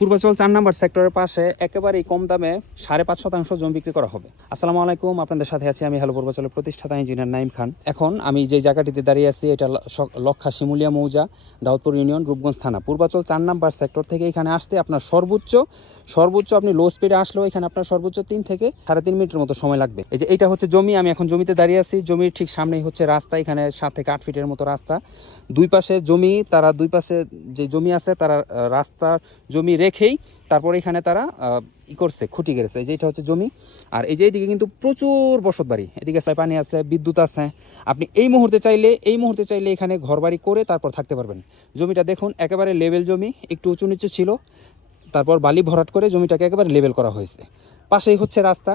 পূর্বাচল 4 নম্বর সেক্টরের পাশে একেবারেই কম দামে 5.5% জমি বিক্রি করা হবে। আসসালামু আলাইকুম, আপনাদের সাথে আছি আমি হ্যালো পূর্বাচলের প্রতিষ্ঠাতা ইঞ্জিনিয়ার নাইম খান। এখন আমি যে জায়গাটিতে দাঁড়িয়ে আছি এটা লক্ষা শিমুলিয়া মৌজা, দাউদপুর ইউনিয়ন, রূপগঞ্জ থানা। পূর্বাচল 4 নম্বর সেক্টর থেকে এখানে আসতে আপনার সর্বোচ্চ আপনি লো স্পিডে আসলেও এখানে আপনার সর্বোচ্চ 3 থেকে 3.5 মিনিটের মতো সময় লাগবে। এই যে এটা হচ্ছে জমি, আমি এখন জমিতে দাঁড়িয়ে আছি। জমির ঠিক সামনেই হচ্ছে রাস্তা, এখানে 7 থেকে 8 ফিটের মতো রাস্তা। দুই পাশে জমি, তারা দুই পাশে যে জমি আছে তারা রাস্তা জমি রেখেই তারপর এখানে তারা করছে, খুঁটি গেড়েছে। এই যে এটা হচ্ছে জমি, আর এই যে এইদিকে কিন্তু প্রচুর বসত বাড়ি, এদিকে পানি আছে, বিদ্যুৎ আছে। আপনি এই মুহূর্তে চাইলে এখানে ঘরবাড়ি করে তারপর থাকতে পারবেন। জমিটা দেখুন, একেবারে লেভেল জমি, একটু উঁচু নিচু ছিল, তারপর বালি ভরাট করে জমিটাকে একেবারে লেভেল করা হয়েছে। পাশেই হচ্ছে রাস্তা,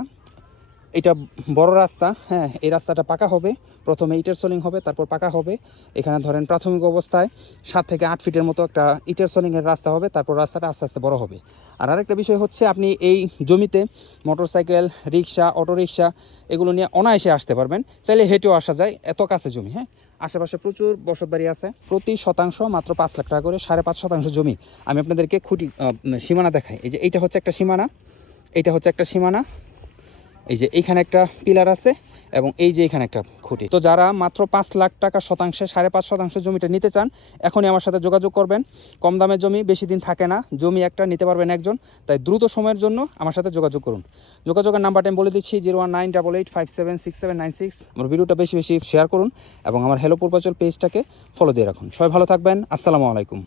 এটা বড় রাস্তা। হ্যাঁ, এই রাস্তাটা পাকা হবে, প্রথমে ইটের সোলিং হবে, তারপর পাকা হবে। এখানে ধরেন প্রাথমিক অবস্থায় 7 থেকে 8 ফিটের মতো একটা ইটের সোলিংয়ের রাস্তা হবে, তারপর রাস্তাটা আস্তে আস্তে বড় হবে। আর আরেকটা বিষয় হচ্ছে, আপনি এই জমিতে মোটরসাইকেল, রিক্সা, অটোরিক্সা এগুলো নিয়ে অনায়াসে আসতে পারবেন। চাইলে হেঁটেও আসা যায়, এত কাছে জমি। হ্যাঁ, আশেপাশে প্রচুর বসতবাড়ি আছে। প্রতি শতাংশ মাত্র 5 লাখ টাকা করে, 5.5% জমি। আমি আপনাদেরকে খুঁটি সীমানা দেখাই। এই যে এইটা হচ্ছে একটা সীমানা, এইটা হচ্ছে একটা সীমানা। এই যে এইখানে একটা পিলার আছে এবং এই যে এখানে একটা খুঁটি। তো যারা মাত্র 5 লাখ টাকা শতাংশে 5.5% জমিটা নিতে চান, এখনই আমার সাথে যোগাযোগ করবেন। কম দামের জমি বেশি দিন থাকে না, জমি একটা নিতে পারবেন একজন। তাই দ্রুত সময়ের জন্য আমার সাথে যোগাযোগ করুন। যোগাযোগের নাম্বারটা আমি বলে দিচ্ছি, 01988576796। আমার ভিডিওটা বেশি বেশি শেয়ার করুন এবং আমার হ্যালো পূর্বাচল পেজটাকে ফলো দিয়ে রাখুন। সবাই ভালো থাকবেন। আসসালামু আলাইকুম।